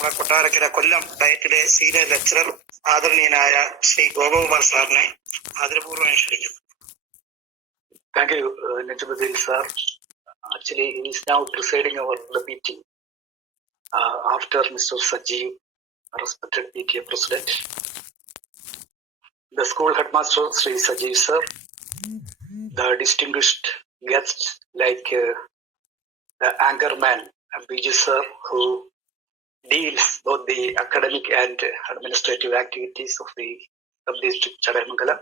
നമ്മുടെ കൊട്ടാരക്കര കൊല്ലം ഡയറ്റിലെ senior lecturer ആദരണീയനായ ശ്രീ ഗോപകുമാർ സാറിനെ ആദരപൂർവ്വം ക്ഷണിക്കുന്നു. Thank you, Najmuddin sir. Actually, he is now presiding over the meeting after Mr. Sajeev, respected PTA president. The school headmaster, Sri Sajeev sir, the distinguished guests like the anchorman, Biju sir, who deals both the academic and administrative activities of the sub-district Chadamangalam,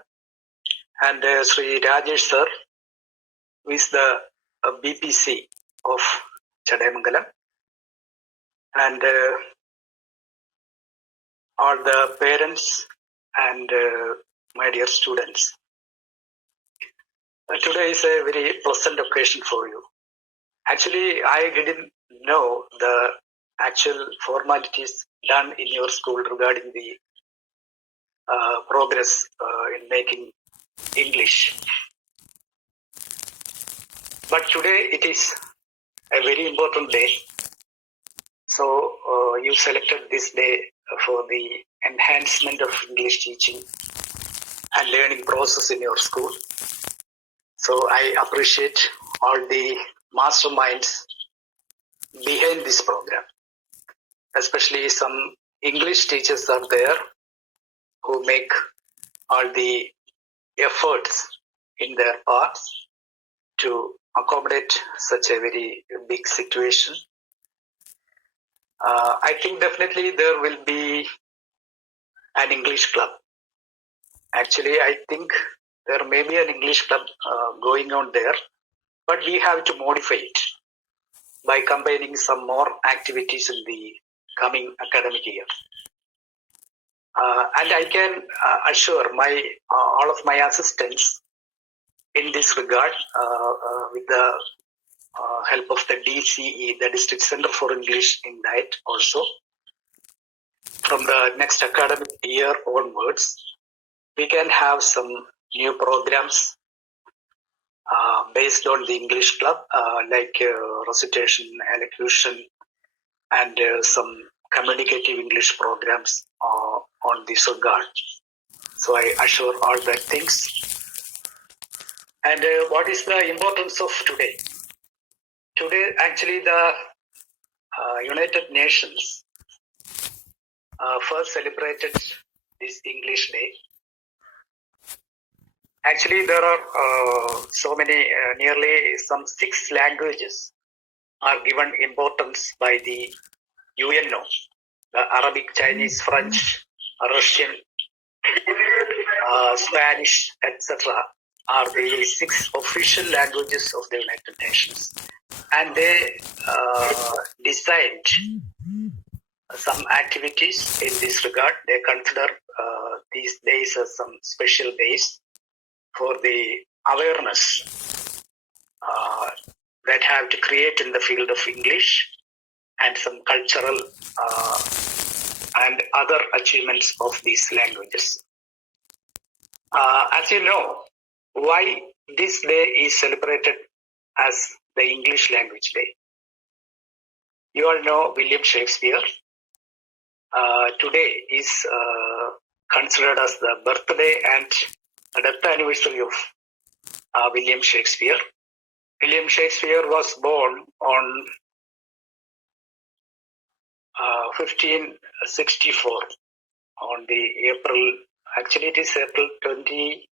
and Sri Rajesh sir, who is the BPC of Chadamangalam, and all the parents and my dear students. Today is a very pleasant occasion for you. Actually, I didn't know the actual formalities done in your school regarding the progress in making English. But today it is a very important day. So you selected this day for the enhancement of English teaching and learning process in your school. So I appreciate all the masterminds behind this program. Especially some English teachers are there who make all the efforts in their parts to accommodate such a very big situation. I think definitely there will be an English club. Actually, I think there may be an English club going on there, but we have to modify it by combining some more activities in the coming academic year. And I can assure all of my assistants in this regard, with the help of the DCE, the District Center for English in DIET also, from the next academic year onwards, we can have some new programs based on the English club, like recitation, elocution, and some communicative English programs on this regard. So I assure all that things. And what is the importance of today? Today, actually, the United Nations first celebrated this English Day. Actually, there are so many, nearly some 6 languages are given importance by the UNO. The Arabic, Chinese, French, Russian, Spanish, etc. are the 6 official languages of the United Nations. And they designed some activities in this regard. They consider these days as some special days for the awareness that have to create in the field of English and some cultural and other achievements of these languages. As you know, why this day is celebrated as the English Language Day? You all know William Shakespeare. Today is considered as the birthday and death anniversary of William Shakespeare. William Shakespeare was born on 1564 on the April, actually it is April 20,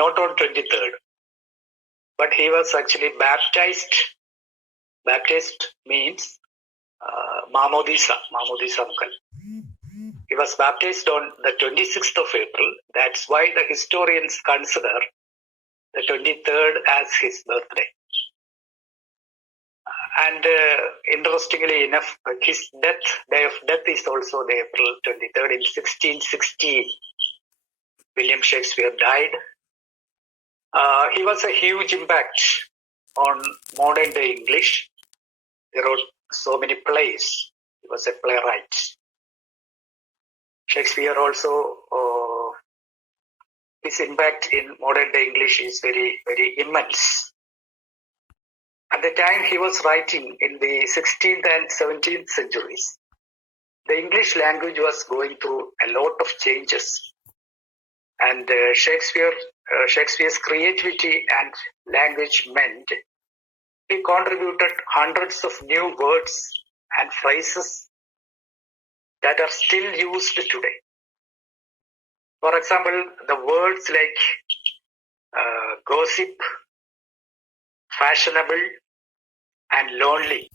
not on 23rd, but he was actually baptized. Baptized means Mamodisa Mukal. He was baptized on the 26th of April. That's why the historians consider the 23rd as his birthday. And interestingly enough, his day of death is also the April 23rd. In 1616, William Shakespeare died. He was a huge impact on modern day English. He wrote so many plays. He was a playwright. Shakespeare also, his impact in modern day English is very, very immense. At the time he was writing in the 16th and 17th centuries, the English language was going through a lot of changes, and Shakespeare's creativity and language meant he contributed hundreds of new words and phrases that are still used today. For example, the words like gossip, fashionable, and lonely.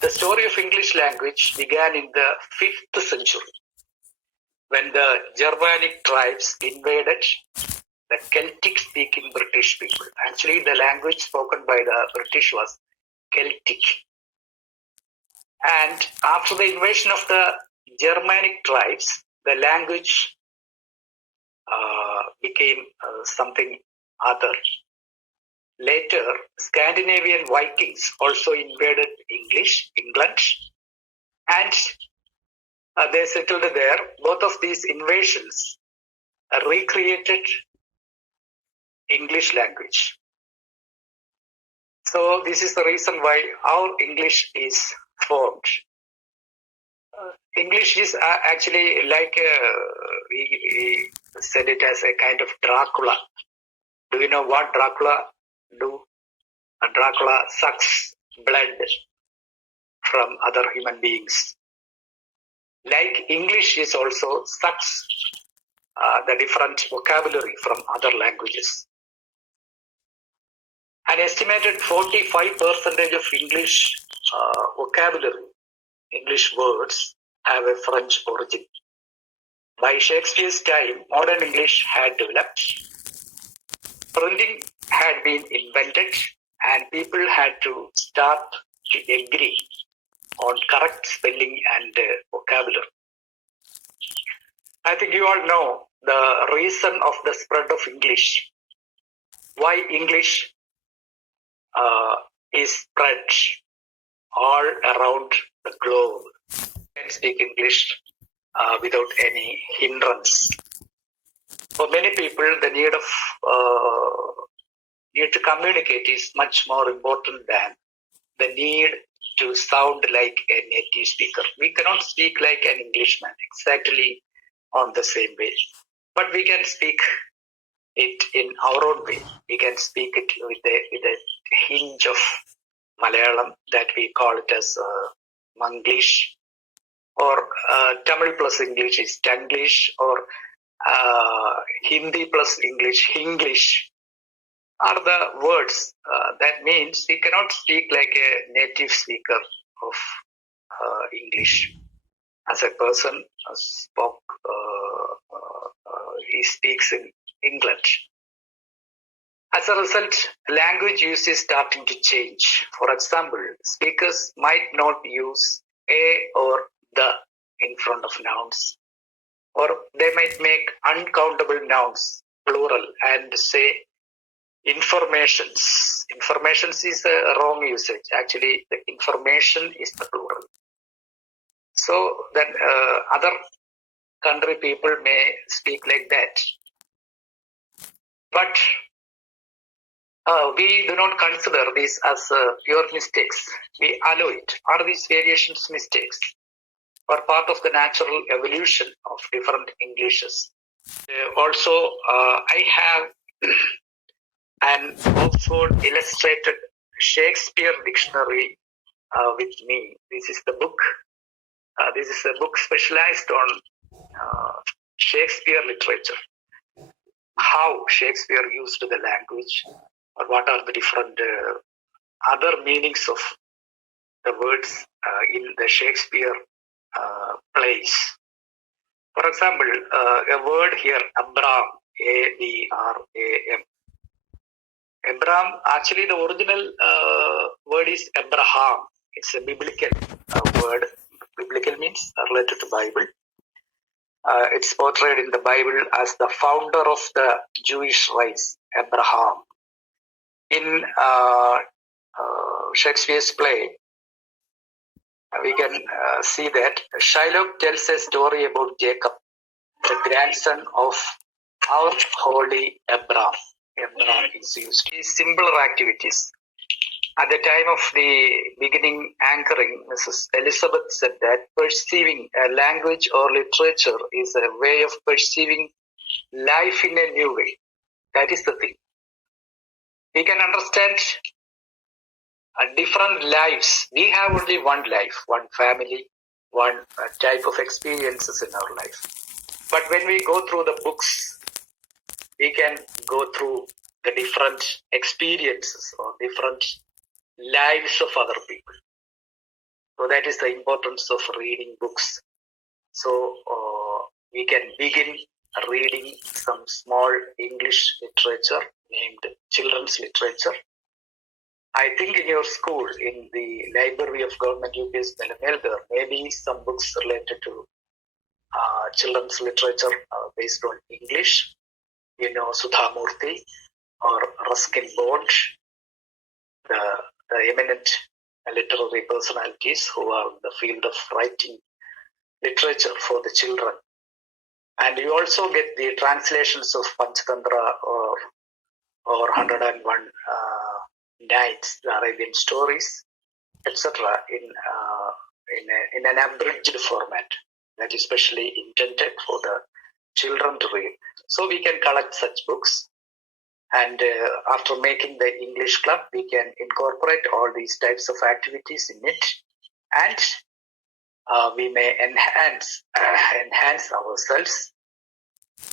The story of English language began in the 5th century when the Germanic tribes invaded the Celtic-speaking British people. Actually, the language spoken by the British was Celtic. And after the invasion of the Germanic tribes, the language became something other. Later, Scandinavian Vikings also invaded England, and they settled there. Both of these invasions recreated English language. So this is the reason why our English is formed. English is actually like we said it as a kind of Dracula. Do you know what Dracula do? Dracula sucks blood from other human beings. Like English is also sucks the different vocabulary from other languages. An estimated 45% of English vocabulary, English words, have a French origin. By Shakespeare's time, modern English had developed. Printing had been invented, and people had to start to agree on correct spelling and vocabulary. I think you all know the reason of the spread of English. Why English is spread all around the globe. You can speak English without any hindrance. For many people, the need to communicate is much more important than the need to sound like a native speaker. We cannot speak like an Englishman exactly on the same way, but we can speak it in our own way. We can speak it with a hinge of Malayalam, that we call it as Manglish, or Tamil plus English is Tanglish, or Hindi plus English, Hinglish are the words. That means we cannot speak like a native speaker of English. As a person he speaks in England. As a result, language use is starting to change. For example, speakers might not use a or the in front of nouns, or they might make uncountable nouns plural and say informations. Informations is a wrong usage. Actually, the information is the plural. So then other country people may speak like that. But we do not consider this as pure mistakes. We allow it. Are these variations mistakes, or part of the natural evolution of different Englishes? Also, I have an Oxford Illustrated Shakespeare Dictionary with me. This is the book. This is a book specialized on Shakespeare literature. How Shakespeare used the language, or what are the different other meanings of the words in the Shakespeare plays. For example, a word here, Abram, A-B-R-A-M. Abram, actually the original word is Abraham. It's a biblical word. Biblical means related to Bible. It's portrayed in the Bible as the founder of the Jewish race, Abraham. In Shakespeare's play, we can see that Shylock tells a story about Jacob, the grandson of our holy Abraham. Abraham is used in simpler activities. At the time of the beginning anchoring, Mrs. Elizabeth said that perceiving a language or literature is a way of perceiving life in a new way. That is the thing. We can understand different lives. We have only one life, one family, one type of experiences in our life. But when we go through the books, we can go through the different experiences or different lives of other people. So that is the importance of reading books. So we can begin reading some small English literature named children's literature. I think in your school, in the library of Government UPS Melamel, there may be some books related to children's literature based on English. You know, Sudha Murthy or Ruskin Bond, the eminent literary personalities who are in the field of writing literature for the children. And you also get the translations of Panchatantra or 101 Nights, the Arabian stories, etc. in an abridged format that is specially intended for the children to read. So we can collect such books, and after making the English club, we can incorporate all these types of activities in it, and we may enhance ourselves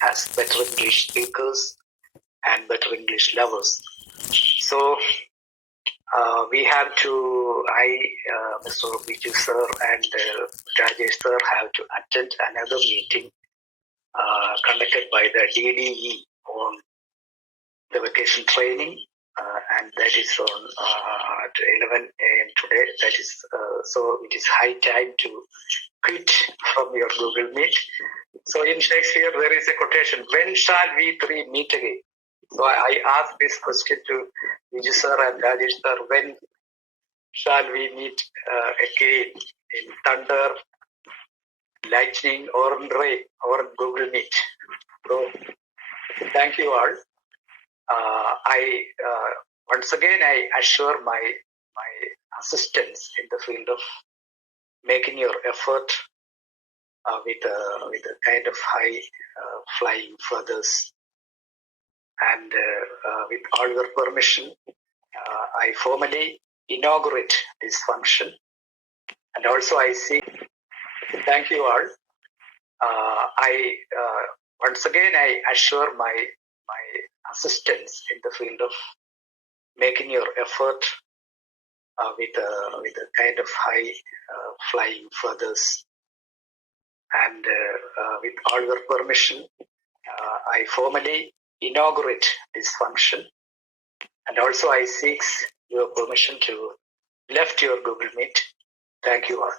as better English speakers and better English lovers. So we have to, Mr. Biju sir and Rajesh sir have to attend another meeting conducted by the DDE on the vacation training, and that is on at 11 a.m. today. That is so it is high time to quit from your Google Meet. So in Shakespeare there is a quotation: "When shall we three meet again?" So I ask this question to Vijay sir and Rajesh sir: when shall we meet again in thunder, lightning, or in rain, or in Google Meet? So thank you all. Once again I assure my assistance in the field of making your effort with a kind of high flying feathers. And with all your permission, I formally inaugurate this function. And also I seek, thank you all. Once again I assure my assistance in the field of making your effort with a kind of high flying feathers. And with all your permission, I formally inaugurate this function, and also I seek your permission to left your Google Meet. Thank you all.